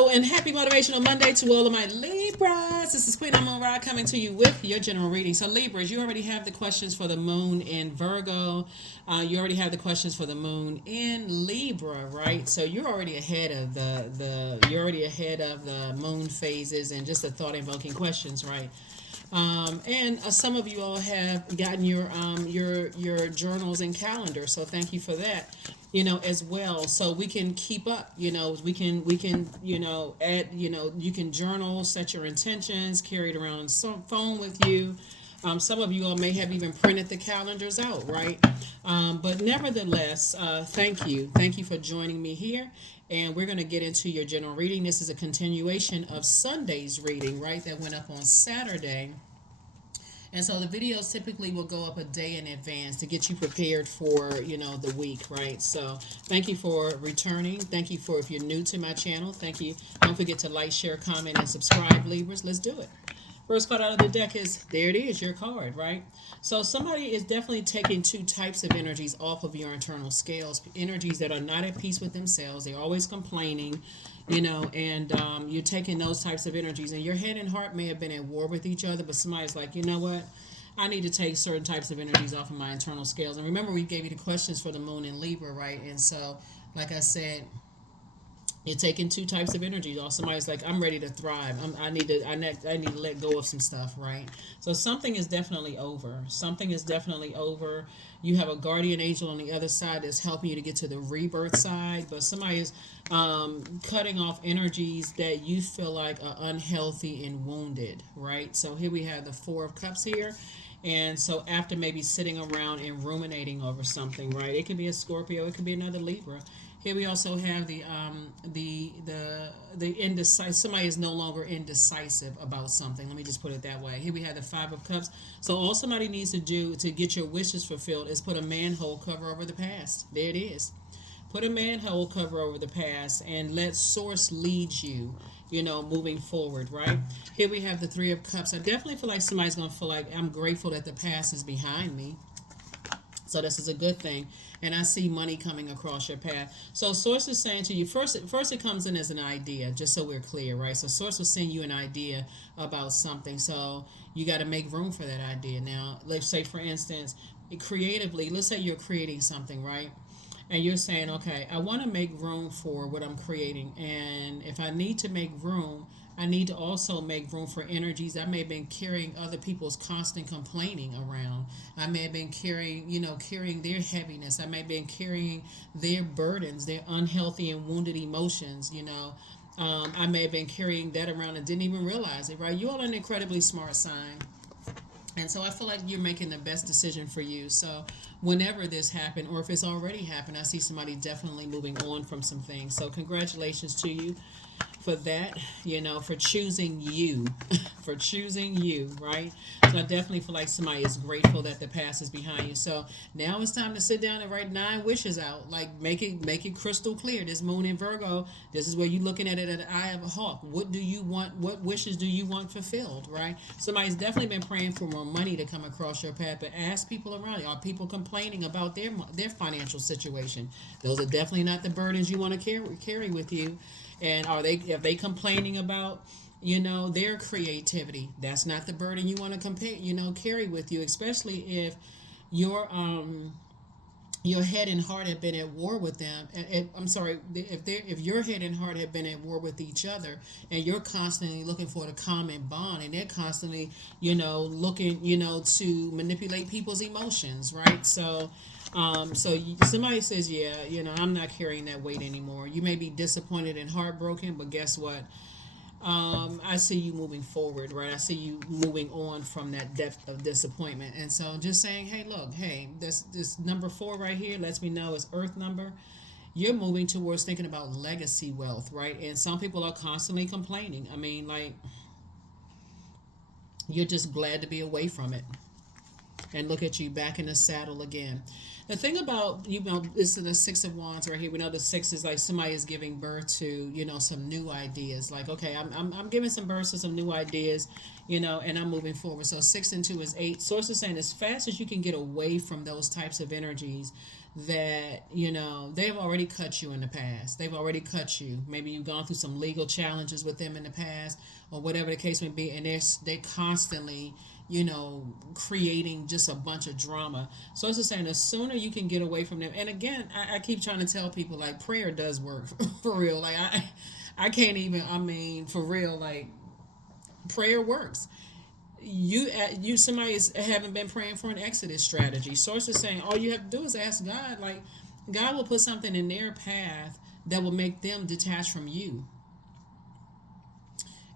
Hello and happy Motivational Monday to all of my Libras. This is Queen Amun Ra coming to you with your general reading. So Libras, you already have the questions for the moon in Virgo. You already have the questions for the moon in Libra, right? So you're already ahead of the moon phases and just the thought invoking questions, right? And some of you all have gotten your journals and calendars, so thank you for that. As well, so we can keep up. We can add. You can journal, set your intentions, carry it around on some phone with you. Some of you all may have even printed the calendars out, right? But nevertheless, thank you for joining me here. And we're going to get into your general reading. This is a continuation of Sunday's reading, right? That went up on Saturday. And so the videos typically will go up a day in advance to get you prepared for, the week, right? So thank you for returning. Thank you for, if you're new to my channel, thank you. Don't forget to like, share, comment, and subscribe, Libras. Let's do it. First card out of the deck is, there it is, your card, right? So somebody is definitely taking two types of energies off of your internal scales. Energies that are not at peace with themselves. They're always complaining, and you're taking those types of energies. And your head and heart may have been at war with each other, but somebody's like, you know what? I need to take certain types of energies off of my internal scales. And remember, we gave you the questions for the moon in Libra, right? And so, like I said, you're taking two types of energy. Or somebody's like, I'm ready to thrive. I need to let go of some stuff, right? So something is definitely over. Something is definitely over. You have a guardian angel on the other side that's helping you to get to the rebirth side, but somebody is cutting off energies that you feel like are unhealthy and wounded, right? So here we have the Four of Cups here. And so after maybe sitting around and ruminating over something, right? It could be a Scorpio, it could be another Libra. Here we also have the indecisive. Somebody is no longer indecisive about something. Let me just put it that way. Here we have the Five of Cups. So all somebody needs to do to get your wishes fulfilled is put a manhole cover over the past. There it is. Put a manhole cover over the past and let Source lead you, moving forward, right? Here we have the Three of Cups. I definitely feel like somebody's going to feel like, I'm grateful that the past is behind me. So this is a good thing. And I see money coming across your path. So Source is saying to you, first it comes in as an idea, just so we're clear, right? So Source will send you an idea about something. So you got to make room for that idea. Now, let's say, for instance, creatively, let's say you're creating something, right? And you're saying, okay, I want to make room for what I'm creating. And if I need to make room, I need to also make room for energies. I may have been carrying other people's constant complaining around. I may have been carrying their heaviness. I may have been carrying their burdens, their unhealthy and wounded emotions, I may have been carrying that around and didn't even realize it, right? You all are an incredibly smart sign. And so I feel like you're making the best decision for you. So whenever this happened, or if it's already happened, I see somebody definitely moving on from some things. So congratulations to you for that, for choosing you, for choosing you, right? So I definitely feel like somebody is grateful that the past is behind you. So now it's time to sit down and write 9 wishes out. Like make it crystal clear. This moon in Virgo, this is where you're looking at it at the eye of a hawk. What do you want? What wishes do you want fulfilled, right? Somebody's definitely been praying for more money to come across your path, but ask people around you. Are people complaining about their financial situation? Those are definitely not the burdens you want to carry with you. And are they complaining about, their creativity? That's not the burden you want to carry with you, especially if your head and heart have been at war with them. I'm sorry, if your head and heart have been at war with each other, and you're constantly looking for the common bond, and they're constantly, looking, to manipulate people's emotions, right? So somebody says, yeah, I'm not carrying that weight anymore. You may be disappointed and heartbroken, but guess what? I see you moving forward, right? I see you moving on from that depth of disappointment. And so just saying, hey, look, this number 4 right here lets me know it's Earth number. You're moving towards thinking about legacy wealth, right? And some people are constantly complaining. I mean, like, you're just glad to be away from it. And look at you back in the saddle again. The thing about, this is the Six of Wands right here. We know the 6 is like somebody is giving birth to, some new ideas. Like, okay, I'm giving some birth to some new ideas, and I'm moving forward. So 6 and 2 is 8. Source is saying as fast as you can get away from those types of energies, that, they've already cut you in the past. They've already cut you. Maybe you've gone through some legal challenges with them in the past, or whatever the case may be, and they're constantly, creating just a bunch of drama. So it's just saying, the sooner you can get away from them. And again, I keep trying to tell people, like, prayer does work for real. Like, I can't even, for real, like, prayer works. You somebody haven't been praying for an exodus strategy. Source is saying all you have to do is ask God. Like, God will put something in their path that will make them detach from you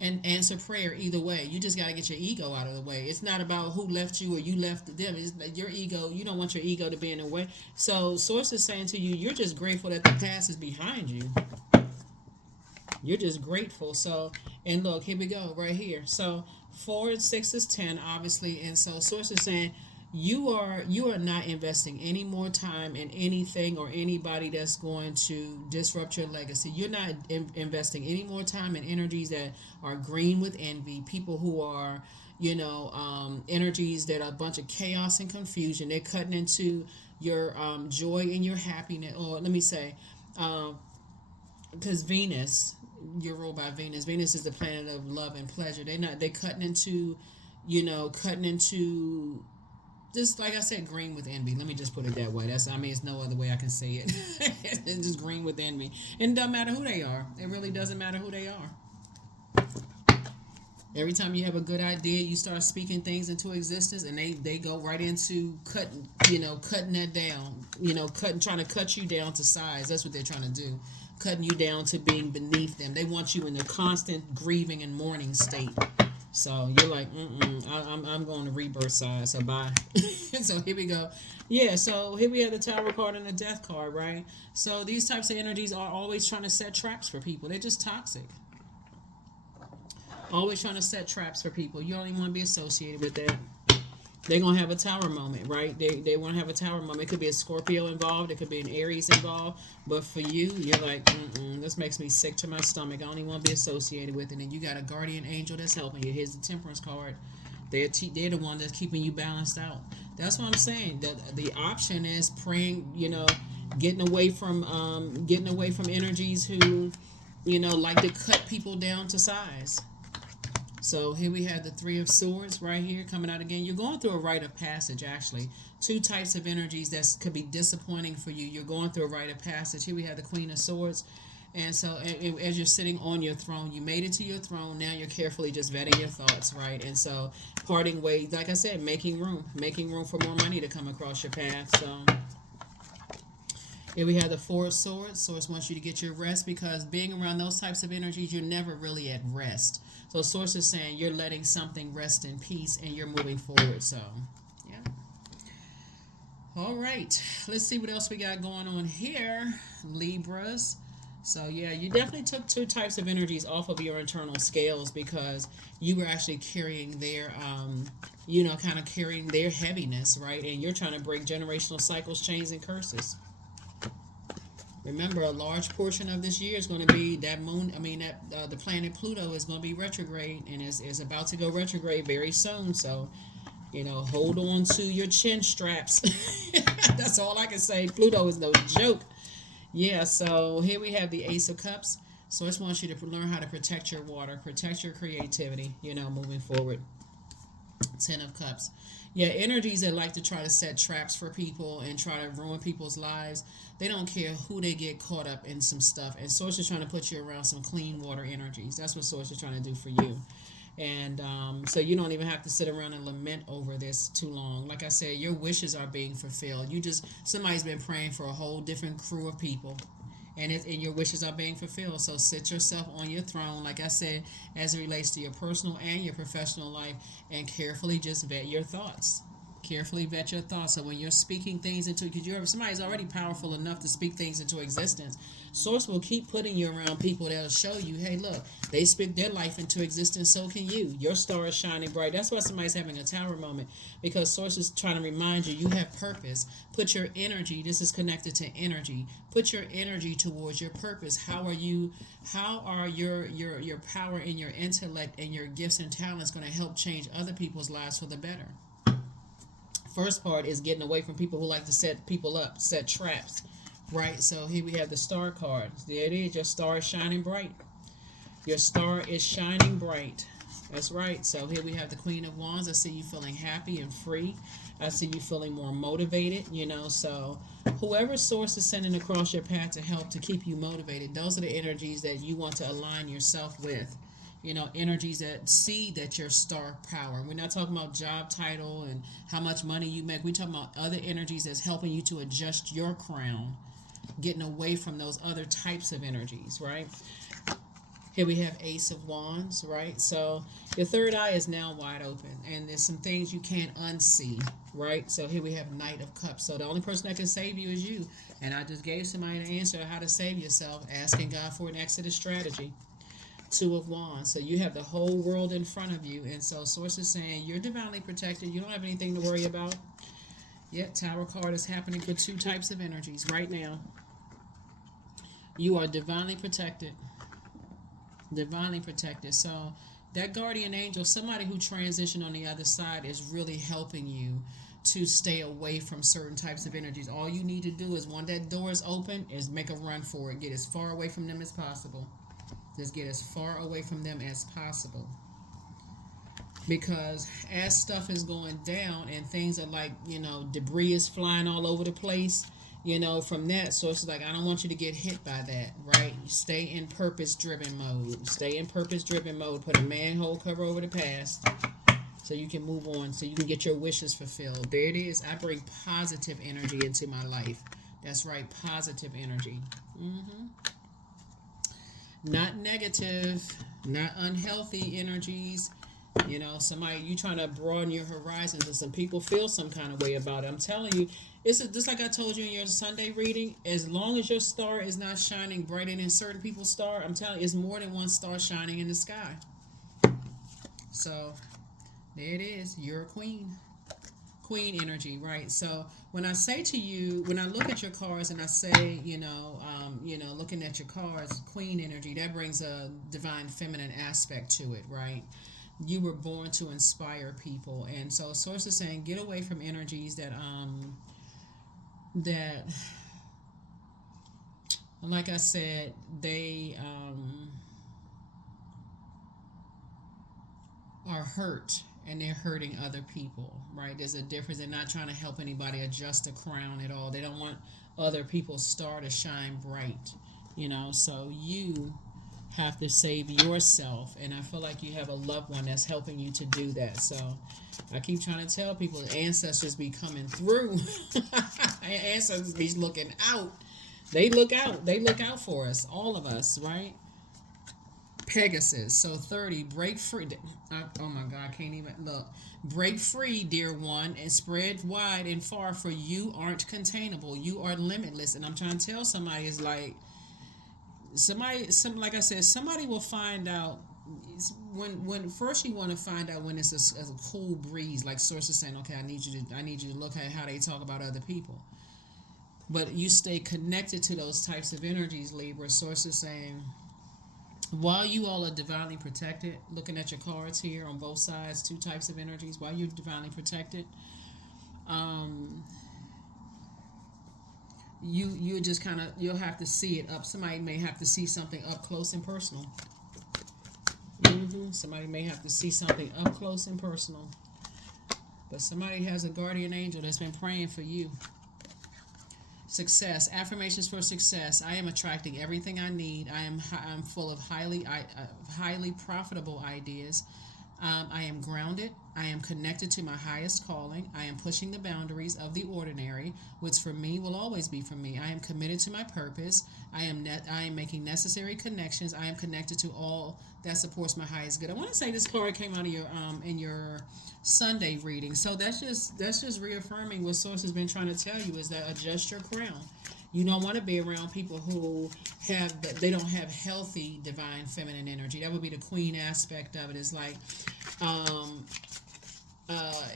and answer prayer either way. You just got to get your ego out of the way. It's not about who left you or you left them. It's your ego. You don't want your ego to be in the way. So Source is saying to you, you're just grateful that the past is behind you. You're just grateful. So, and look, here we go, right here. So 4 and 6 is 10, obviously. And so Source is saying you are not investing any more time in anything or anybody that's going to disrupt your legacy. You're not investing any more time in energies that are green with envy, people who are, energies that are a bunch of chaos and confusion. They're cutting into your joy and your happiness. Or let me say, because Venus, you're ruled by Venus. Venus is the planet of love and pleasure. They're cutting into, just like I said, green with envy. Let me just put it that way. It's no other way I can say it. It's just green with envy. And it doesn't matter who they are. It really doesn't matter who they are. Every time you have a good idea, you start speaking things into existence, and they go right into cutting that down, trying to cut you down to size. That's what they're trying to do. Cutting you down to being beneath them. They want you in a constant grieving and mourning state. So you're like, I'm going to rebirth side, so bye. So here we go. Yeah, so here we have the Tower card and the Death card, right? So these types of energies are always trying to set traps for people. They're just toxic. Always trying to set traps for people. You don't even want to be associated with that. They're going to have a tower moment, right? They want to have a tower moment. It could be a Scorpio involved. It could be an Aries involved. But for you, you're like, this makes me sick to my stomach. I don't even want to be associated with it. And you got a guardian angel that's helping you. Here's the Temperance card. They're the one that's keeping you balanced out. That's what I'm saying. The option is praying, getting away from energies who, like to cut people down to size. So here we have the 3 of Swords right here coming out again. You're going through a rite of passage, actually. 2 types of energies that could be disappointing for you. You're going through a rite of passage. Here we have the Queen of Swords. And so as you're sitting on your throne, you made it to your throne. Now you're carefully just vetting your thoughts, right? And so parting ways, like I said, making room for more money to come across your path. So here we have the 4 of Swords. Source wants you to get your rest, because being around those types of energies, you're never really at rest. So Source is saying you're letting something rest in peace and you're moving forward. So, yeah. All right. Let's see what else we got going on here. Libras. So, yeah, you definitely took 2 types of energies off of your internal scales, because you were actually carrying their, kind of carrying their heaviness, right? And you're trying to break generational cycles, chains, and curses. Remember, a large portion of this year is going to be that the planet Pluto is going to be retrograde, and is about to go retrograde very soon. So, hold on to your chin straps. That's all I can say. Pluto is no joke. Yeah, so here we have the Ace of Cups. So I just want you to learn how to protect your water, protect your creativity, moving forward. 10 of Cups. Yeah, energies that like to try to set traps for people and try to ruin people's lives. They don't care who they get caught up in some stuff. And Source is trying to put you around some clean water energies. That's what Source is trying to do for you. And so you don't even have to sit around and lament over this too long. Like I said, your wishes are being fulfilled. Somebody's been praying for a whole different crew of people. And your wishes are being fulfilled. So sit yourself on your throne, like I said, as it relates to your personal and your professional life, and carefully just vet your thoughts. Carefully vet your thoughts. So when you're speaking things into, because somebody's already powerful enough to speak things into existence, Source will keep putting you around people that'll show you, hey, look, they speak their life into existence, so can you. Your star is shining bright. That's why somebody's having a tower moment, because Source is trying to remind you have purpose. Put your energy, this is connected to energy, put your energy towards your purpose. How are your power and your intellect and your gifts and talents going to help change other people's lives for the better? First part is getting away from people who like to set people up, set traps, right? So here we have the star card. There it is. Your star is shining bright. Your star is shining bright. That's right. So here we have the Queen of Wands. I see you feeling happy and free. I see you feeling more motivated, so whoever source is sending across your path to help to keep you motivated, those are the energies that you want to align yourself with. Energies that see that your star power. We're not talking about job title and how much money you make. We're talking about other energies that's helping you to adjust your crown, getting away from those other types of energies, right? Here we have Ace of Wands, right? So your third eye is now wide open, and there's some things you can't unsee, right? So here we have Knight of Cups. So the only person that can save you is you. And I just gave somebody an answer how to save yourself, asking God for an exodus strategy. Two of Wands. So you have the whole world in front of you. And so Source is saying you're divinely protected. You don't have anything to worry about. Yet Tower card is happening for two types of energies right now. You are divinely protected. Divinely protected. So that guardian angel, somebody who transitioned on the other side, is really helping you to stay away from certain types of energies. All you need to do is, when that door is open, is make a run for it. Get as far away from them as possible. Just get as far away from them as possible. Because as stuff is going down and things are like, debris is flying all over the place, from that source, like, I don't want you to get hit by that, right? Stay in purpose-driven mode. Stay in purpose-driven mode. Put a manhole cover over the past so you can move on, so you can get your wishes fulfilled. There it is. I bring positive energy into my life. That's right, positive energy. Not negative, not unhealthy energies. Somebody, you trying to broaden your horizons, and some people feel some kind of way about it. I'm telling you, it's just like I told you in your Sunday reading. As long as your star is not shining brighter than certain people's star, I'm telling you, it's more than one star shining in the sky. So there it is. You're a queen. Queen energy, right? So when I say to you, when I look at your cards and I say, looking at your cards, queen energy, that brings a divine feminine aspect to it, right? You were born to inspire people. And so Source is saying, get away from energies that like I said, they are hurt, and they're hurting other people, right? There's a difference. They're not trying to help anybody adjust a crown at all. They don't want other people's star to shine bright, so you have to save yourself, and I feel like you have a loved one that's helping you to do that. So I keep trying to tell people, ancestors be coming through. Ancestors be looking out. They look out for us, all of us, right? Pegasus. So 30, break free. Oh my God, I can't even look. Break free, dear one, and spread wide and far, for you aren't containable. You are limitless. And I'm trying to tell somebody, is like, like I said, somebody will find out when first you want to find out when it's a cool breeze, like Source is saying, okay, I need you to look at how they talk about other people. But you stay connected to those types of energies, Libra. Source is saying, while you all are divinely protected, looking at your cards here on both sides, two types of energies, while you're divinely protected, you just kind of, you'll have to see it up. Somebody may have to see something up close and personal. Somebody may have to see something up close and personal. But somebody has a guardian angel that's been praying for you. Success. Affirmations for success. I am attracting everything I need. I'm full of highly profitable ideas. I am grounded. I am connected to my highest calling. I am pushing the boundaries of the ordinary, which for me will always be for me. I am committed to my purpose. I am making necessary connections. I am connected to all that supports my highest good. I want to say this card came out of your in your Sunday reading. So that's just reaffirming what Source has been trying to tell you, is that adjust your crown. You don't want to be around people who they don't have healthy divine feminine energy. That would be the queen aspect of it. Is like,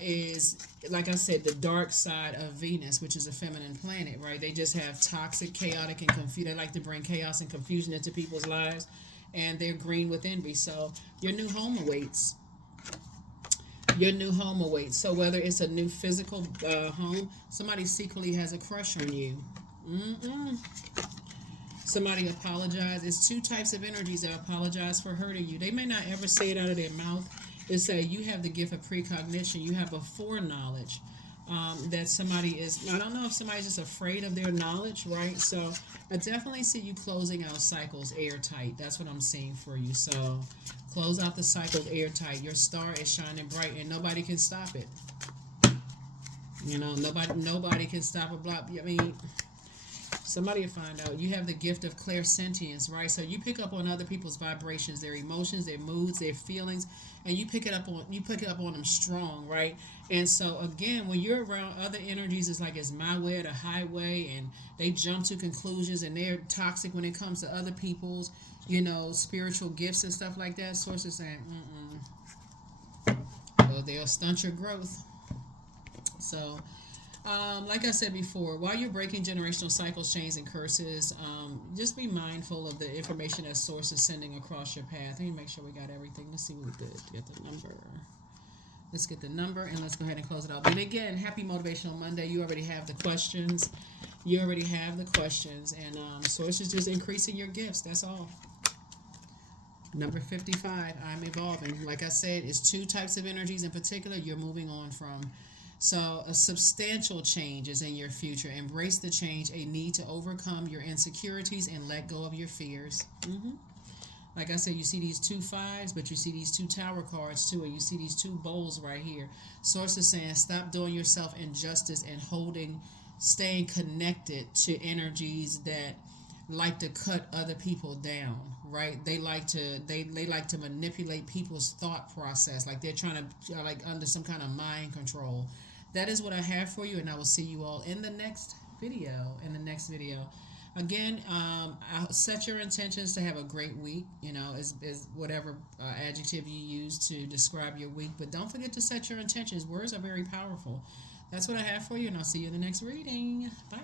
is like I said, the dark side of Venus, which is a feminine planet, right? They just have toxic, chaotic, and confused. They like to bring chaos and confusion into people's lives, and they're green with envy. So your new home awaits. Your new home awaits. So whether it's a new physical home, somebody secretly has a crush on you. Mm-mm. Somebody apologize. It's two types of energies that apologize for hurting you. They may not ever say it out of their mouth. They say you have the gift of precognition. You have a foreknowledge that somebody is. I don't know if somebody's just afraid of their knowledge, right? So I definitely see you closing out cycles airtight. That's what I'm seeing for you. So close out the cycles airtight. Your star is shining bright, and nobody can stop it. You know, nobody can stop a block. I mean, somebody will find out. You have the gift of clairsentience, right? So you pick up on other people's vibrations, their emotions, their moods, their feelings, and you pick it up on them strong, right? And so again, when you're around other energies, it's like it's my way or the highway, and they jump to conclusions, and they're toxic when it comes to other people's, spiritual gifts and stuff like that. Source is saying, well, they'll stunt your growth. So like I said before, while you're breaking generational cycles, chains, and curses, just be mindful of the information that source is sending across your path. Let me make sure we got everything. Let's see what we did. Get the number. Let's get the number, and let's go ahead and close it out. But again, happy Motivational Monday. You already have the questions. And source is just increasing your gifts. That's all. Number 55, I'm evolving. Like I said, it's two types of energies in particular you're moving on from. So a substantial change is in your future. Embrace the change, a need to overcome your insecurities and let go of your fears. Like I said, you see these two fives, but you see these two tower cards too, and you see these two bowls right here. Source is saying stop doing yourself injustice and staying connected to energies that like to cut other people down, right? They like to manipulate people's thought process, like they're trying to like under some kind of mind control. That is what I have for you, and I will see you all in the next video. Again, I'll set your intentions to have a great week. Is whatever adjective you use to describe your week, but don't forget to set your intentions. Words are very powerful. That's what I have for you, and I'll see you in the next reading. Bye.